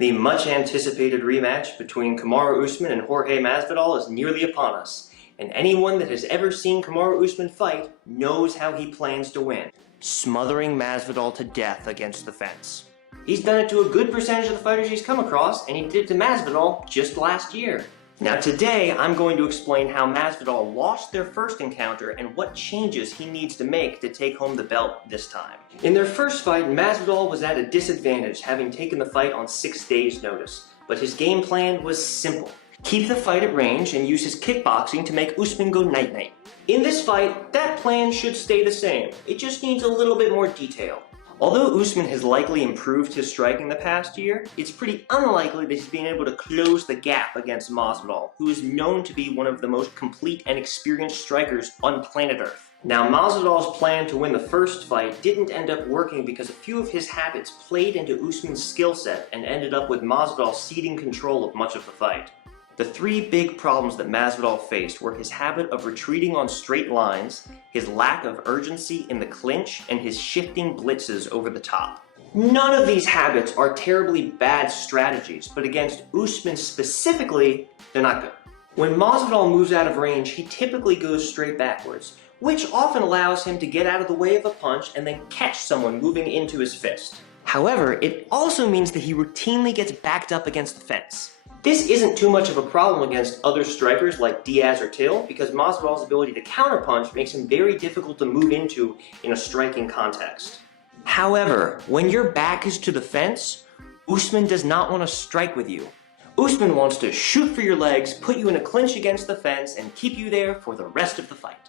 The much-anticipated rematch between Kamaru Usman and Jorge Masvidal is nearly upon us, and anyone that has ever seen Kamaru Usman fight knows how he plans to win, smothering Masvidal to death against the fence. He's done it to a good percentage of the fighters he's come across, and he did it to Masvidal just last year. Now today, I'm going to explain how Masvidal lost their first encounter and what changes he needs to make to take home the belt this time. In their first fight, Masvidal was at a disadvantage, having taken the fight on 6 days' notice. But his game plan was simple. Keep the fight at range and use his kickboxing to make Usman go night-night. In this fight, that plan should stay the same. It just needs a little bit more detail. Although Usman has likely improved his striking the past year, it's pretty unlikely that he's been able to close the gap against Masvidal, who is known to be one of the most complete and experienced strikers on planet Earth. Now, Masvidal's plan to win the first fight didn't end up working because a few of his habits played into Usman's skill set and ended up with Masvidal ceding control of much of the fight. The 3 big problems that Masvidal faced were his habit of retreating on straight lines, his lack of urgency in the clinch, and his shifting blitzes over the top. None of these habits are terribly bad strategies, but against Usman specifically, they're not good. When Masvidal moves out of range, he typically goes straight backwards, which often allows him to get out of the way of a punch and then catch someone moving into his fist. However, it also means that he routinely gets backed up against the fence. This isn't too much of a problem against other strikers like Diaz or Till, because Masvidal's ability to counterpunch makes him very difficult to move into in a striking context. However, when your back is to the fence, Usman does not want to strike with you. Usman wants to shoot for your legs, put you in a clinch against the fence, and keep you there for the rest of the fight.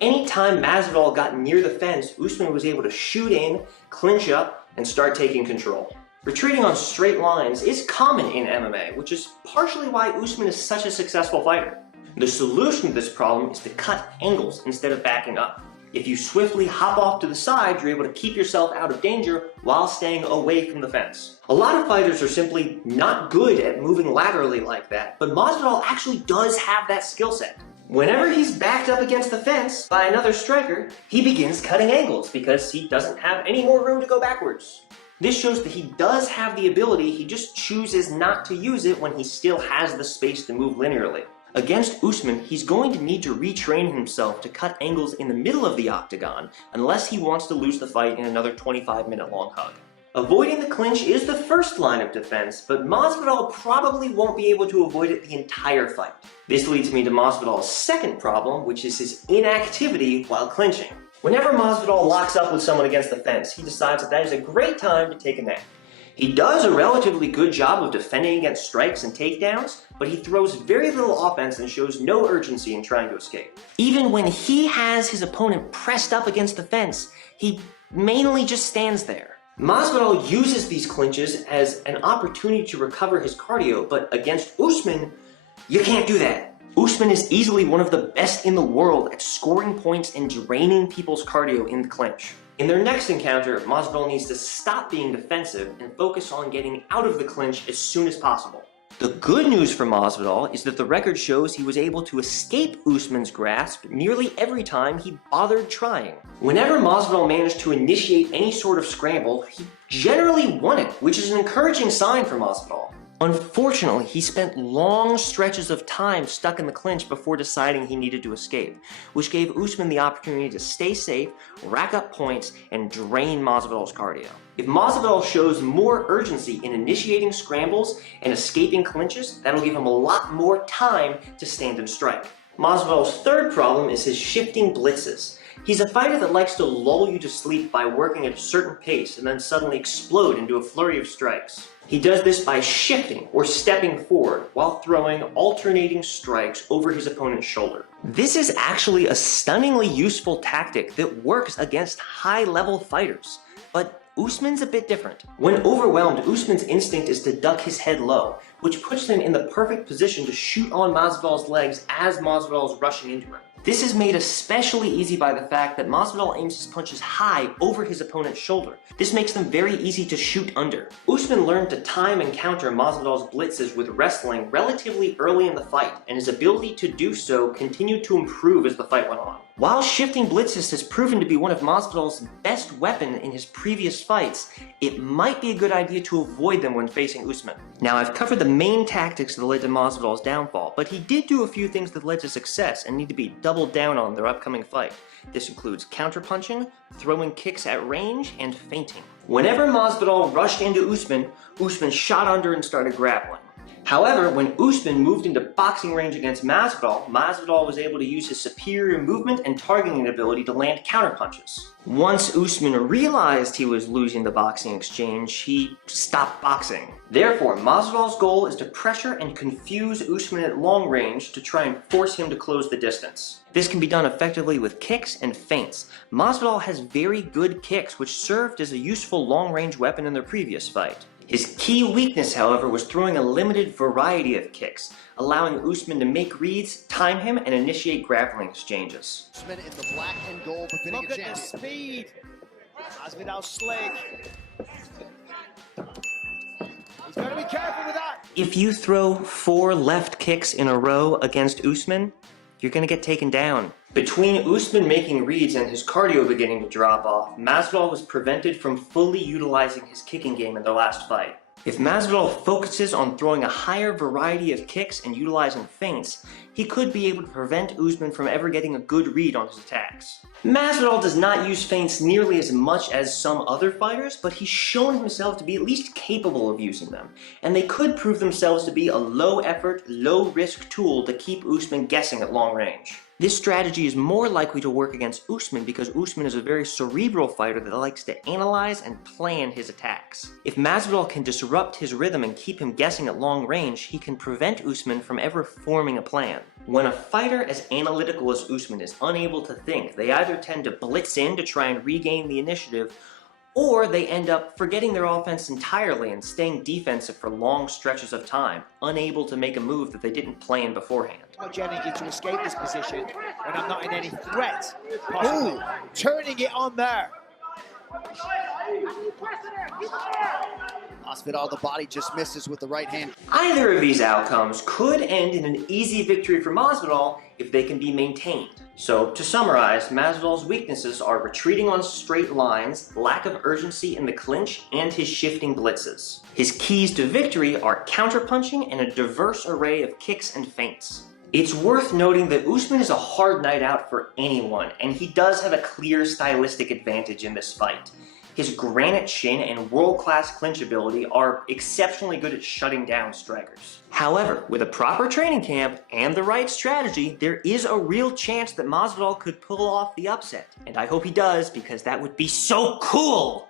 Anytime Masvidal got near the fence, Usman was able to shoot in, clinch up, and start taking control. Retreating on straight lines is common in MMA, which is partially why Usman is such a successful fighter. The solution to this problem is to cut angles instead of backing up. If you swiftly hop off to the side, you're able to keep yourself out of danger while staying away from the fence. A lot of fighters are simply not good at moving laterally like that, but Masvidal actually does have that skill set. Whenever he's backed up against the fence by another striker, he begins cutting angles because he doesn't have any more room to go backwards. This shows that he does have the ability, he just chooses not to use it when he still has the space to move linearly. Against Usman, he's going to need to retrain himself to cut angles in the middle of the octagon unless he wants to lose the fight in another 25-minute long hug. Avoiding the clinch is the first line of defense, but Masvidal probably won't be able to avoid it the entire fight. This leads me to Masvidal's second problem, which is his inactivity while clinching. Whenever Masvidal locks up with someone against the fence, he decides that is a great time to take a nap. He does a relatively good job of defending against strikes and takedowns, but he throws very little offense and shows no urgency in trying to escape. Even when he has his opponent pressed up against the fence, he mainly just stands there. Masvidal uses these clinches as an opportunity to recover his cardio, but against Usman, you can't do that. Usman is easily one of the best in the world at scoring points and draining people's cardio in the clinch. In their next encounter, Masvidal needs to stop being defensive and focus on getting out of the clinch as soon as possible. The good news for Masvidal is that the record shows he was able to escape Usman's grasp nearly every time he bothered trying. Whenever Masvidal managed to initiate any sort of scramble, he generally won it, which is an encouraging sign for Masvidal. Unfortunately, he spent long stretches of time stuck in the clinch before deciding he needed to escape, which gave Usman the opportunity to stay safe, rack up points, and drain Masvidal's cardio. If Masvidal shows more urgency in initiating scrambles and escaping clinches, that'll give him a lot more time to stand and strike. Masvidal's third problem is his shifting blitzes. He's a fighter that likes to lull you to sleep by working at a certain pace and then suddenly explode into a flurry of strikes. He does this by shifting or stepping forward while throwing alternating strikes over his opponent's shoulder. This is actually a stunningly useful tactic that works against high-level fighters, but Usman's a bit different. When overwhelmed, Usman's instinct is to duck his head low, which puts him in the perfect position to shoot on Masvidal's legs as Masvidal is rushing into him. This is made especially easy by the fact that Masvidal aims his punches high over his opponent's shoulder. This makes them very easy to shoot under. Usman learned to time and counter Masvidal's blitzes with wrestling relatively early in the fight, and his ability to do so continued to improve as the fight went on. While shifting blitzes has proven to be one of Masvidal's best weapon in his previous fights, it might be a good idea to avoid them when facing Usman. Now, I've covered the main tactics that led to Masvidal's downfall, but he did do a few things that led to success and need to be doubled down on in their upcoming fight. This includes counterpunching, throwing kicks at range, and feinting. Whenever Masvidal rushed into Usman, Usman shot under and started grappling. However, when Usman moved into boxing range against Masvidal, Masvidal was able to use his superior movement and targeting ability to land counterpunches. Once Usman realized he was losing the boxing exchange, he stopped boxing. Therefore, Masvidal's goal is to pressure and confuse Usman at long range to try and force him to close the distance. This can be done effectively with kicks and feints. Masvidal has very good kicks, which served as a useful long-range weapon in their previous fight. His key weakness, however, was throwing a limited variety of kicks, allowing Usman to make reads, time him, and initiate grappling exchanges. Usman in the black and gold defending Look at the speed. Masvidal slick. He's got to be careful with that. If you throw 4 left kicks in a row against Usman, you're going to get taken down. Between Usman making reads and his cardio beginning to drop off, Masvidal was prevented from fully utilizing his kicking game in their last fight. If Masvidal focuses on throwing a higher variety of kicks and utilizing feints, he could be able to prevent Usman from ever getting a good read on his attacks. Masvidal does not use feints nearly as much as some other fighters, but he's shown himself to be at least capable of using them, and they could prove themselves to be a low-effort, low-risk tool to keep Usman guessing at long range. This strategy is more likely to work against Usman because Usman is a very cerebral fighter that likes to analyze and plan his attacks. If Masvidal can disrupt his rhythm and keep him guessing at long range, he can prevent Usman from ever forming a plan. When a fighter as analytical as Usman is unable to think, they either tend to blitz in to try and regain the initiative, or they end up forgetting their offense entirely and staying defensive for long stretches of time, unable to make a move that they didn't plan beforehand. Energy to escape this position when I'm not in any threat. Ooh, turning it on there. Masvidal, the body just misses with the right hand. Either of these outcomes could end in an easy victory for Masvidal if they can be maintained. So, to summarize, Masvidal's weaknesses are retreating on straight lines, lack of urgency in the clinch, and his shifting blitzes. His keys to victory are counterpunching and a diverse array of kicks and feints. It's worth noting that Usman is a hard night out for anyone, and he does have a clear stylistic advantage in this fight. His granite chin and world-class clinch ability are exceptionally good at shutting down strikers. However, with a proper training camp and the right strategy, there is a real chance that Masvidal could pull off the upset. And I hope he does, because that would be so cool!